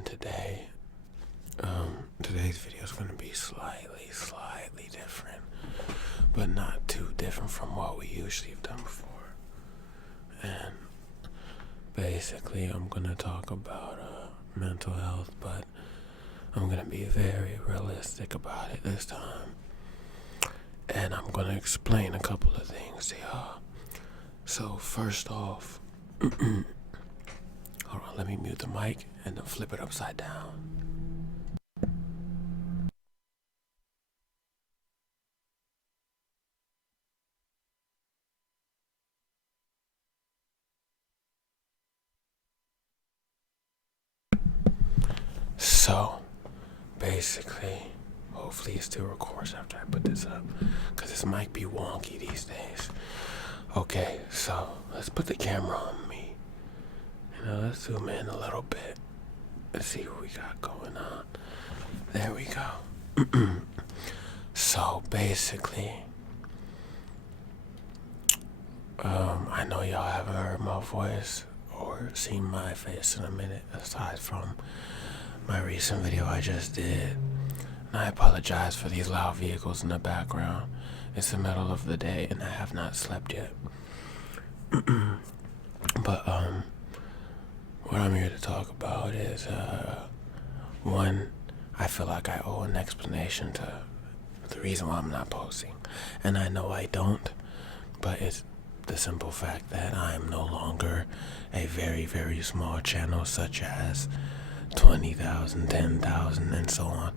And today's video is going to be slightly different, but not too different from what we usually have done before. And basically, I'm going to talk about mental health, but I'm going to be very realistic about it this time. And I'm going to explain a couple of things to y'all. So first off, hold on, let me mute the mic and then flip it upside down. So basically, hopefully it still records after I put this up, because this might be wonky these days. Okay, so let's put the camera on me. Let's zoom in a little bit. Let's see what we got going on. There we go. So basically, I know y'all haven't heard my voice or seen my face in a minute, aside from my recent video I just did. And I apologize for these loud vehicles in the background. It's the middle of the day and I have not slept yet. But what I'm here to talk about is one, I feel like I owe an explanation to the reason why I'm not posting. And I know I don't, but it's the simple fact that I am no longer a very, very small channel such as 20,000, 10,000, and so on.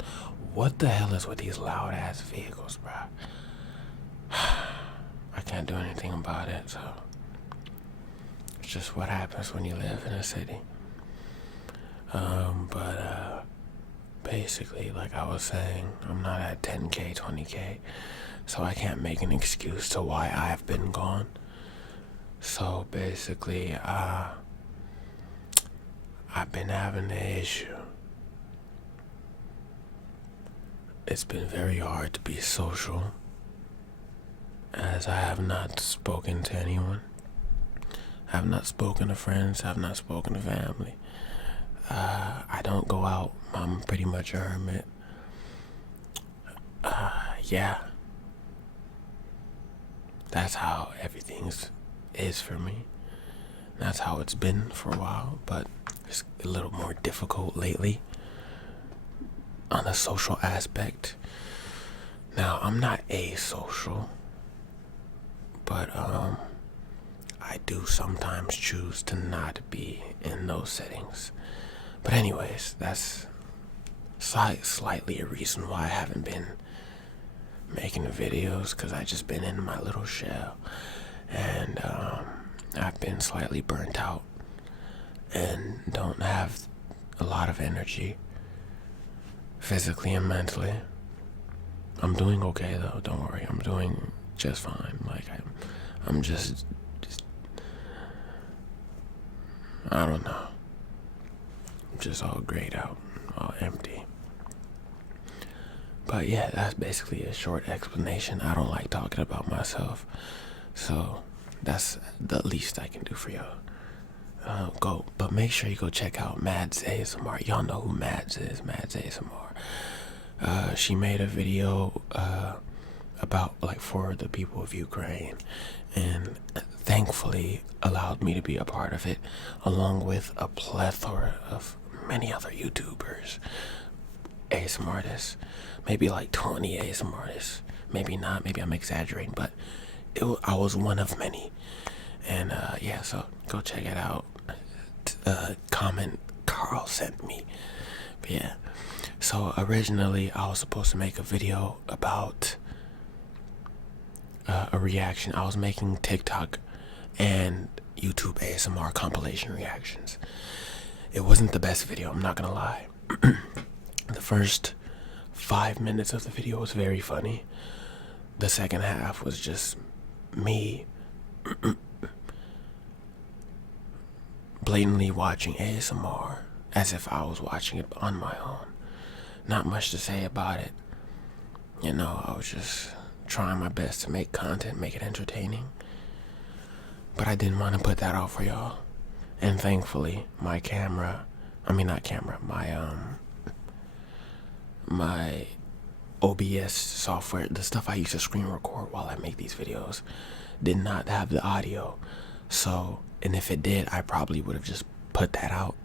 What the hell is with these loud ass vehicles, bro? I can't do anything about it, so it's just what happens when you live in a city. But basically, like I was saying, I'm not at 10K, 20K, so I can't make an excuse to why I've been gone. So basically, I've been having the issue. It's been very hard to be social, as I have not spoken to anyone. I have not spoken to friends. I have not spoken to family. I don't go out. I'm pretty much a hermit. Yeah. That's how everything is for me. That's how it's been for a while, but it's a little more difficult lately on a social aspect. Now, I'm not asocial, but I do sometimes choose to not be in those settings. But anyways, that's slightly a reason why I haven't been making the videos, because I just been in my little shell, and I've been slightly burnt out and don't have a lot of energy physically and mentally. I'm doing okay though, don't worry, I'm doing just fine. Like I'm just I don't know, I'm just all grayed out, all empty. But yeah, that's basically a short explanation. I don't like talking about myself, so that's the least I can do for y'all. But make sure you go check out Mads ASMR. Y'all know who Mads is, Mads ASMR. She made a video about, like, for the people of Ukraine, and thankfully allowed me to be a part of it, along with a plethora of many other YouTubers, ASMR artists, maybe like 20 ASMR artists, maybe not, maybe I'm exaggerating, but I was one of many. And yeah, so go check it out. Comment Carl sent me. But yeah, so originally I was supposed to make a video about a reaction. I was making TikTok and YouTube ASMR compilation reactions. It wasn't the best video, I'm not gonna lie. The first 5 minutes of the video was very funny. The second half was just me blatantly watching ASMR as if I was watching it on my own. Not much to say about it. I was just trying my best to make content, make it entertaining. But I didn't want to put that out for y'all. And thankfully, my camera I mean, not camera. My OBS software, the stuff I use to screen record while I make these videos, did not have the audio. So, and if it did, I probably would have just put that out,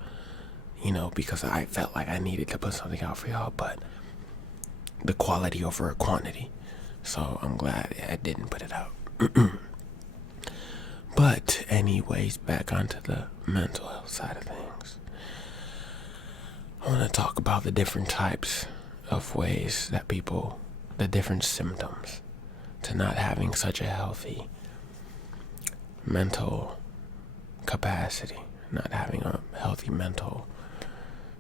because I felt like I needed to put something out for y'all, but the quality over quantity. So I'm glad I didn't put it out. But anyways, back onto the mental health side of things. I want to talk about the different types of ways that the different symptoms to not having such a healthy mental capacity, not having a healthy mental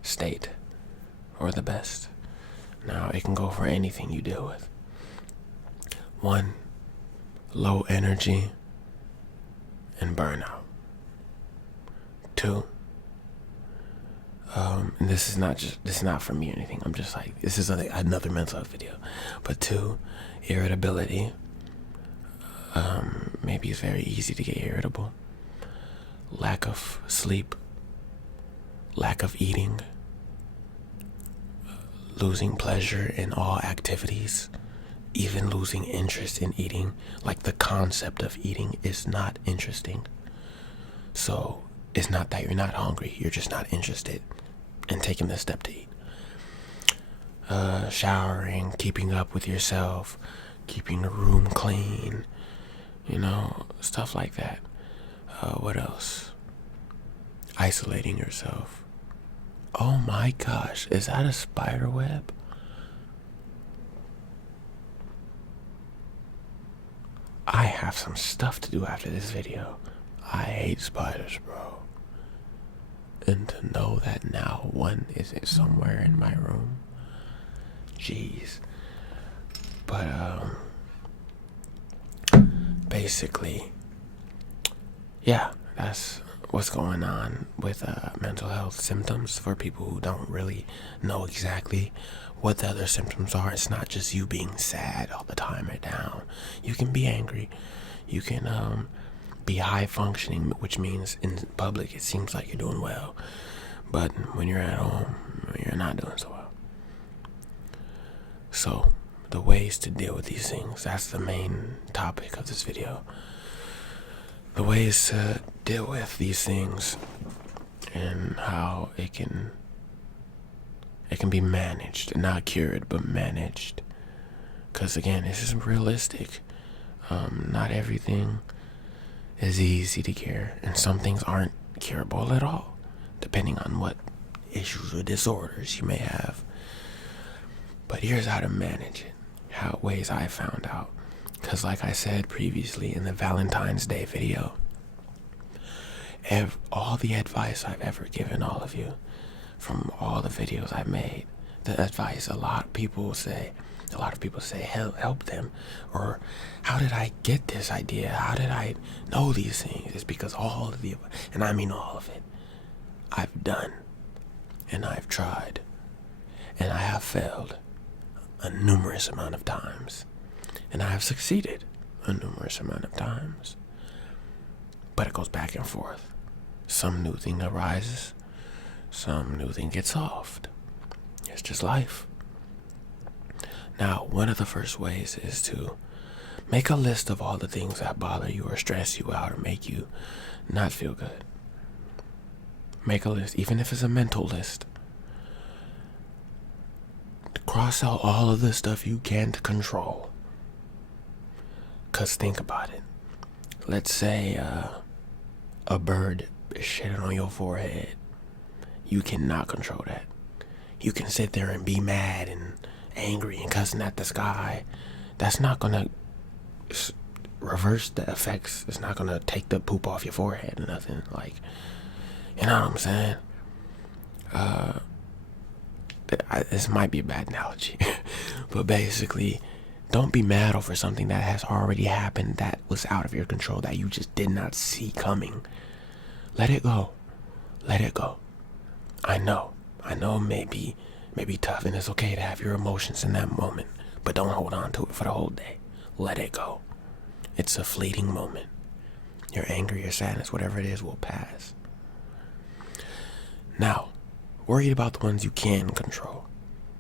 state, or the best. Now, it can go for anything you deal with. 1, low energy and burnout. 2, and this is not for me or anything. I'm just like, this is another mental health video. But 2, irritability. Maybe it's very easy to get irritable. Lack of sleep. Lack of eating. Losing pleasure in all activities. Even losing interest in eating. Like, the concept of eating is not interesting. So it's not that you're not hungry, you're just not interested in taking the step to eat. Showering, keeping up with yourself, keeping the room clean, stuff like that. What else? Isolating yourself. Oh my gosh, is that a spider web? I have some stuff to do after this video. I hate spiders, bro. And to know that now one is somewhere in my room. Jeez. But, basically, yeah, that's what's going on with mental health symptoms for people who don't really know exactly what the other symptoms are. It's not just you being sad all the time or down. You can be angry. You can be high functioning, which means in public it seems like you're doing well, but when you're at home, you're not doing so well. So the ways to deal with these things, that's the main topic of this video. The ways to deal with these things and how it can be managed, not cured, but managed. Because again, this is realistic. Not everything is easy to cure, and some things aren't curable at all, depending on what issues or disorders you may have. But here's how to manage it, ways I found out. Because like I said previously in the Valentine's Day video, all the advice I've ever given all of you, from all the videos I've made, the advice a lot of people say help them, or how did I get this idea, how did I know these things? It's because all of the, and I mean all of it, I've done, and I've tried, and I have failed a numerous amount of times, and I have succeeded a numerous amount of times. But it goes back and forth. Some new thing arises, some new thing gets solved. It's just life. Now, one of the first ways is to make a list of all the things that bother you or stress you out or make you not feel good. Make a list, even if it's a mental list. Cross out all of the stuff you can't control. Because think about it. Let's say a bird is shitting on your forehead. You cannot control that. You can sit there and be mad and angry and cussing at the sky. That's not gonna reverse the effects. It's not gonna take the poop off your forehead or nothing. Like, you know what I'm saying? This might be a bad analogy, but basically, don't be mad over something that has already happened, that was out of your control, that you just did not see coming. Let it go. Let it go. I know it may be tough, and it's okay to have your emotions in that moment, but don't hold on to it for the whole day. Let it go. It's a fleeting moment. Your anger, your sadness, whatever it is, will pass. Now, Worry about the ones you can control,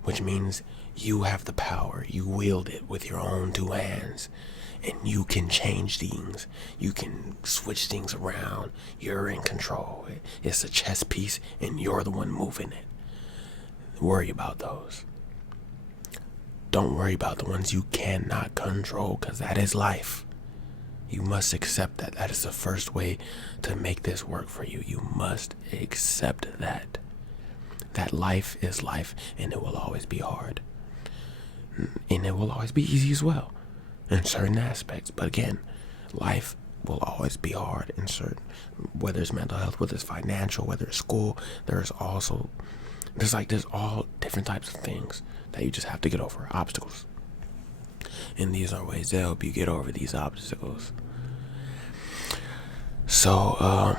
which means you have the power. You wield it with your own two hands, and you can change things. You can switch things around. You're in control. It's a chess piece, and you're the one moving it. Worry about those. Don't worry about the ones you cannot control, because that is life. You must accept that. That is the first way to make this work for you. You must accept that. That life is life, and it will always be hard. And it will always be easy as well in certain aspects. But again, life will always be hard in certain, whether it's mental health, whether it's financial, whether it's school. There's all different types of things that you just have to get over, obstacles. And these are ways to help you get over these obstacles. So,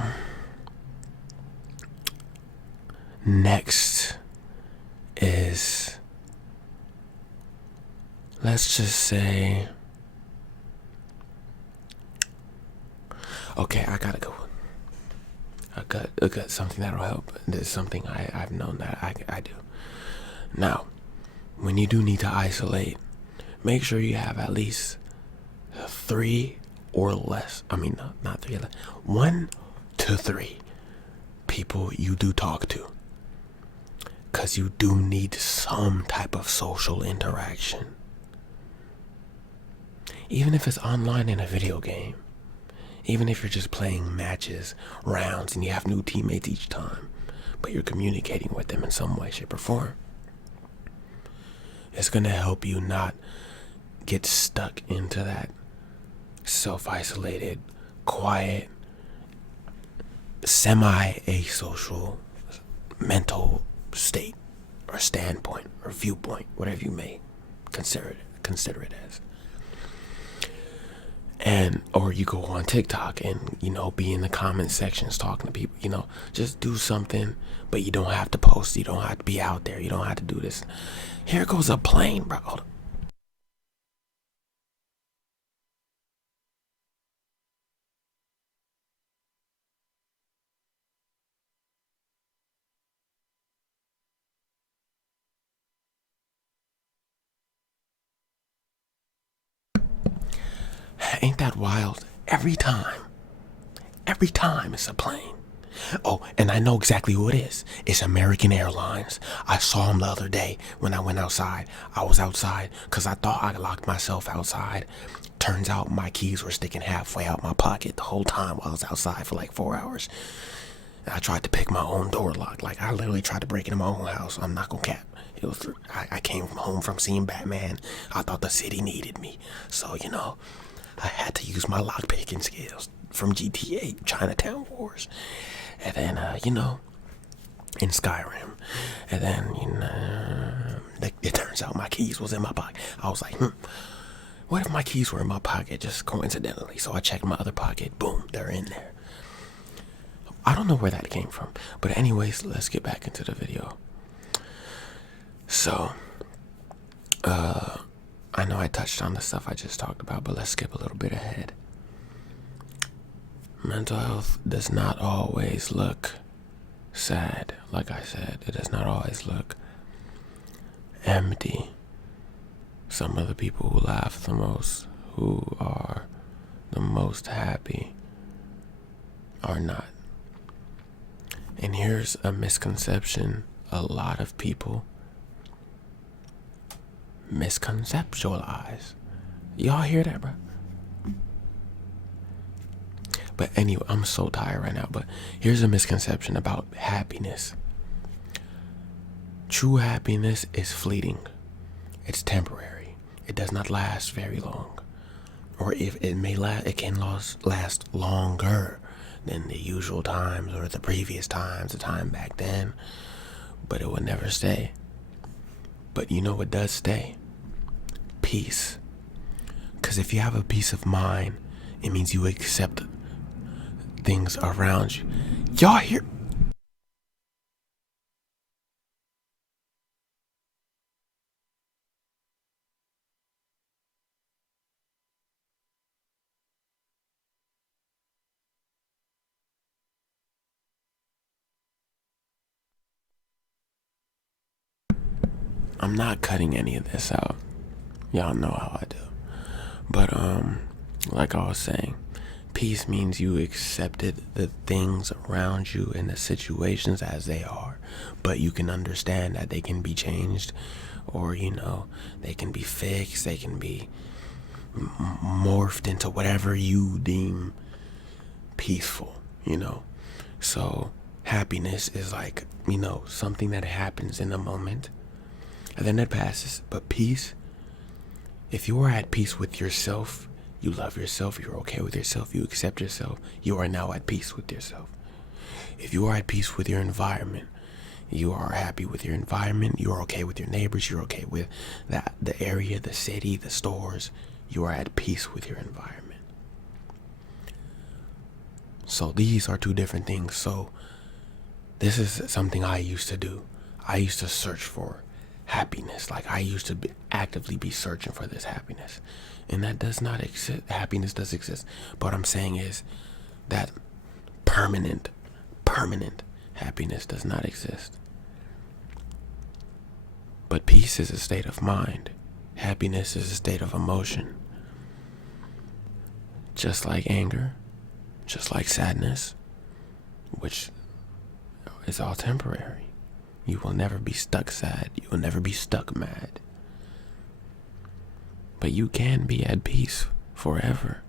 next is, let's just say, okay, I got a good one. I got something that'll help. This is something I've known that I do. Now, when you do need to isolate, make sure you have at least 3 or less. I mean, not 3, 1 to 3 people you do talk to. Because you do need some type of social interaction. Even if it's online in a video game. Even if you're just playing matches, rounds, and you have new teammates each time, but you're communicating with them in some way, shape, or form. It's going to help you not get stuck into that self-isolated, quiet, semi-asocial mental state or standpoint or viewpoint, whatever you may consider it as. And or you go on TikTok and be in the comment sections talking to people. Just do something, but you don't have to post. You don't have to be out there. You don't have to do this. Here goes a plane, bro. Hold on. Ain't that wild? Every time it's a plane. Oh, and I know exactly who it is. It's American Airlines. I saw him the other day when I went outside. I was outside because I thought I locked myself outside. Turns out my keys were sticking halfway out my pocket the whole time while I was outside for like 4 hours. And I tried to pick my own door lock. Like, I literally tried to break into my own house. I'm not gonna cap. It was. I came home from seeing Batman. I thought the city needed me. So, I had to use my lock picking skills from GTA, Chinatown Wars. And then, in Skyrim. And then, it turns out my keys was in my pocket. I was like, what if my keys were in my pocket just coincidentally? So I checked my other pocket. Boom, they're in there. I don't know where that came from. But anyways, let's get back into the video. So, I know I touched on the stuff I just talked about, but let's skip a little bit ahead. Mental health does not always look sad. Like I said, it does not always look empty. Some of the people who laugh the most, who are the most happy, are not. And here's a misconception a lot of people misconceptualize. Y'all hear that, bro? But anyway, I'm so tired right now. But here's a misconception about happiness. True happiness is fleeting. It's temporary. It does not last very long. Or if it may last, it can last longer than the usual times or the previous times, the time back then. But it will never stay. But you know what does stay? Peace. Because if you have a peace of mind, it means you accept things around you. Y'all hear? I'm not cutting any of this out. Y'all know how I do. But like I was saying, peace means you accepted the things around you and the situations as they are, but you can understand that they can be changed, or they can be fixed, they can be morphed into whatever you deem peaceful. So happiness is like, something that happens in a moment and then it passes. But peace, if you are at peace with yourself, you love yourself, you're okay with yourself, you accept yourself, you are now at peace with yourself. If you are at peace with your environment, you are happy with your environment, you are okay with your neighbors, you're okay with the area, the city, the stores, you are at peace with your environment. So these are two different things. So this is something I used to do. I used to search for happiness. Like I used to actively be searching for this happiness. And that does not exist. Happiness does exist. But what I'm saying is that permanent happiness does not exist. But peace is a state of mind. Happiness is a state of emotion. Just like anger, just like sadness, which is all temporary. You will never be stuck sad. You will never be stuck mad. But you can be at peace forever.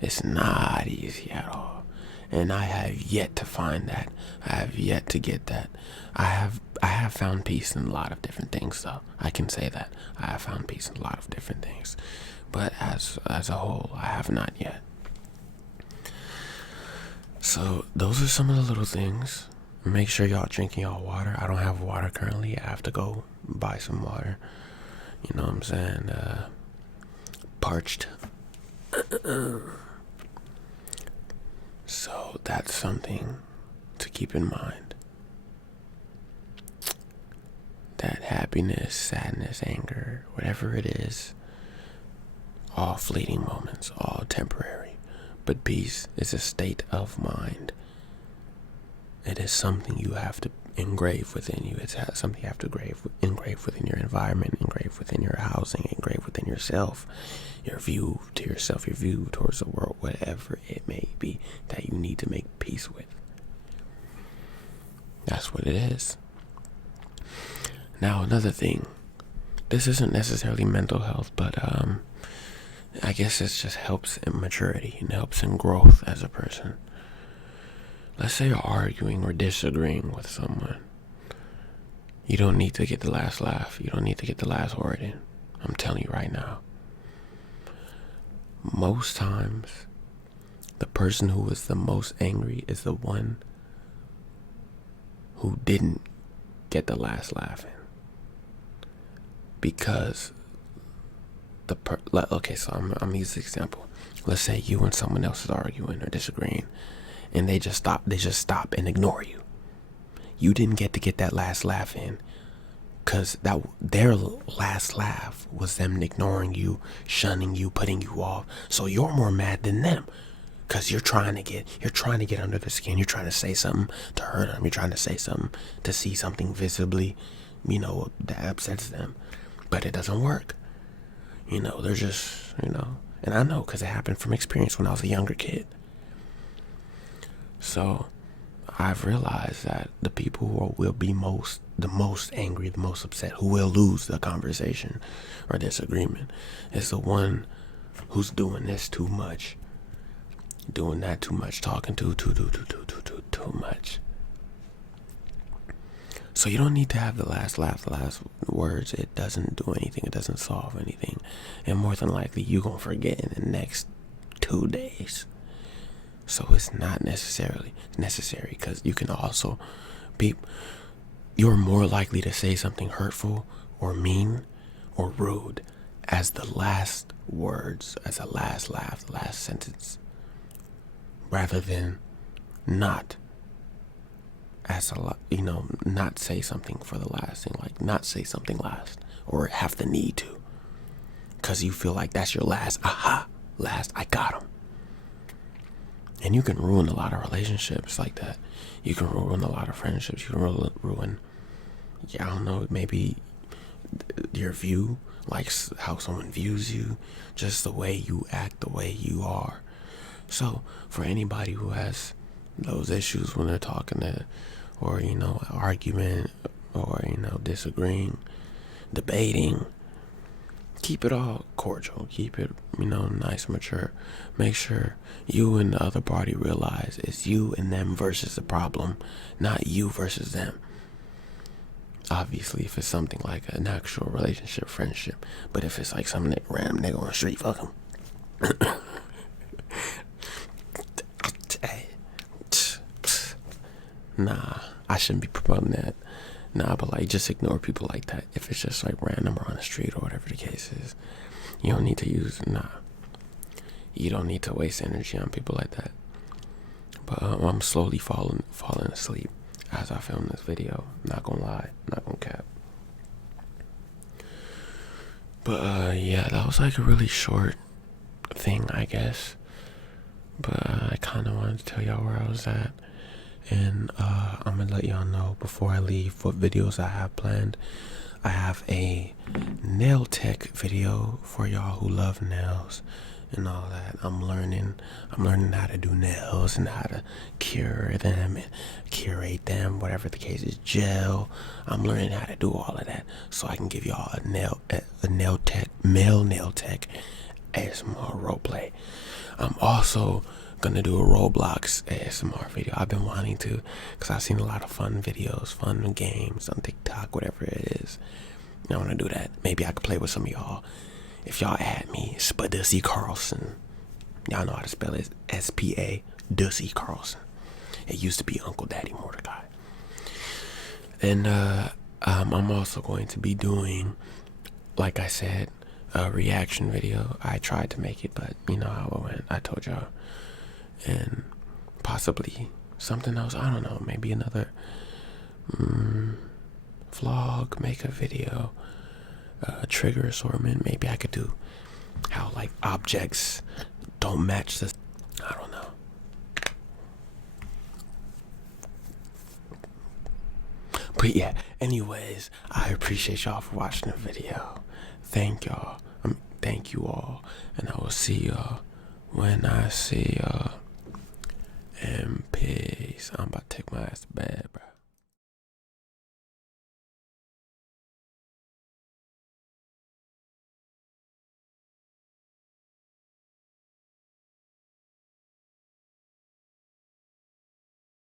It's not easy at all. And I have yet to find that. I have yet to get that. I have found peace in a lot of different things, though. I can say that. I have found peace in a lot of different things. But as a whole, I have not yet. So those are some of the little things. Make sure y'all drinking y'all water. I don't have water currently. I have to go buy some water. You know what I'm saying? Parched. So that's something to keep in mind. That happiness, sadness, anger, whatever it is, all fleeting moments, all temporary. But peace is a state of mind. It is something you have to engrave within you. It's something you have to engrave within your environment, engrave within your housing, engrave within yourself, your view to yourself, your view towards the world, whatever it may be that you need to make peace with. That's what it is. Now, another thing. This isn't necessarily mental health, but I guess it just helps in maturity and helps in growth as a person. Let's say you're arguing or disagreeing with someone. You don't need to get the last laugh. You don't need to get the last word in. I'm telling you right now. Most times, the person who is the most angry is the one who didn't get the last laugh in. Because okay, so I'm gonna use this example. Let's say you and someone else is arguing or disagreeing, and they just stop and ignore you. You didn't get to get that last laugh in, because their last laugh was them ignoring you, shunning you, putting you off. So you're more mad than them, because you're trying to get under their skin. You're trying to say something to hurt them. You're trying to say something to see something visibly, that upsets them, but it doesn't work. They're just, and I know because it happened from experience when I was a younger kid. So I've realized that the people who will be the most angry, the most upset, who will lose the conversation or disagreement is the one who's doing this too much, doing that too much, talking too much. So you don't need to have the last laugh, the last words. It doesn't do anything. It doesn't solve anything. And more than likely, you're going to forget in the next 2 days. So it's not necessarily necessary, because you can also you're more likely to say something hurtful or mean or rude as the last words, as the last laugh, the last sentence, rather than not as not say something for the last thing, like not say something last or have the need to, because you feel like that's your last, I got him. And you can ruin a lot of relationships like that. You can ruin a lot of friendships. You can ruin yeah, I don't know, maybe your view, like how someone views you, just the way you act, the way you are. So for anybody who has those issues when they're talking to, or argument, or disagreeing, debating, keep it all cordial, keep it nice, mature. Make sure you and the other party realize it's you and them versus the problem, not you versus them. Obviously, if it's something like an actual relationship, friendship. But if it's like some random nigga on the street, fuck him. Nah, I shouldn't be promoting that. Nah, but like, just ignore people like that. If it's just like random or on the street or whatever the case is, you don't need to you don't need to waste energy on people like that. But I'm slowly falling asleep as I film this video. Not gonna lie, not gonna cap. But yeah, that was like a really short thing, I guess. But I kind of wanted to tell y'all where I was at. And I'm gonna let y'all know before I leave what videos I have planned. I have a nail tech video for y'all who love nails and all that. I'm learning how to do nails and how to cure them and curate them, whatever the case is, gel. I'm learning how to do all of that so I can give y'all a male nail tech ASMR roleplay. I'm also gonna do a Roblox ASMR video. I've been wanting to, because I've seen a lot of fun videos, fun games on TikTok, whatever it is. I want to do that. Maybe I could play with some of y'all. If y'all add me, Spadusy Carlson. Y'all know how to spell it. S-P-A Dussy Carlson. It used to be Uncle Daddy Mordecai. And I'm also going to be doing, like I said, a reaction video. I tried to make it, but you know how it went. I told y'all. And possibly something else. I don't know. Maybe another vlog, make a video, trigger assortment. Maybe I could do how like objects don't match the. I don't know. But yeah. Anyways, I appreciate y'all for watching the video. Thank y'all. Thank you all, and I will see y'all when I see y'all. And peace. I'm about to take my ass to bed, bro.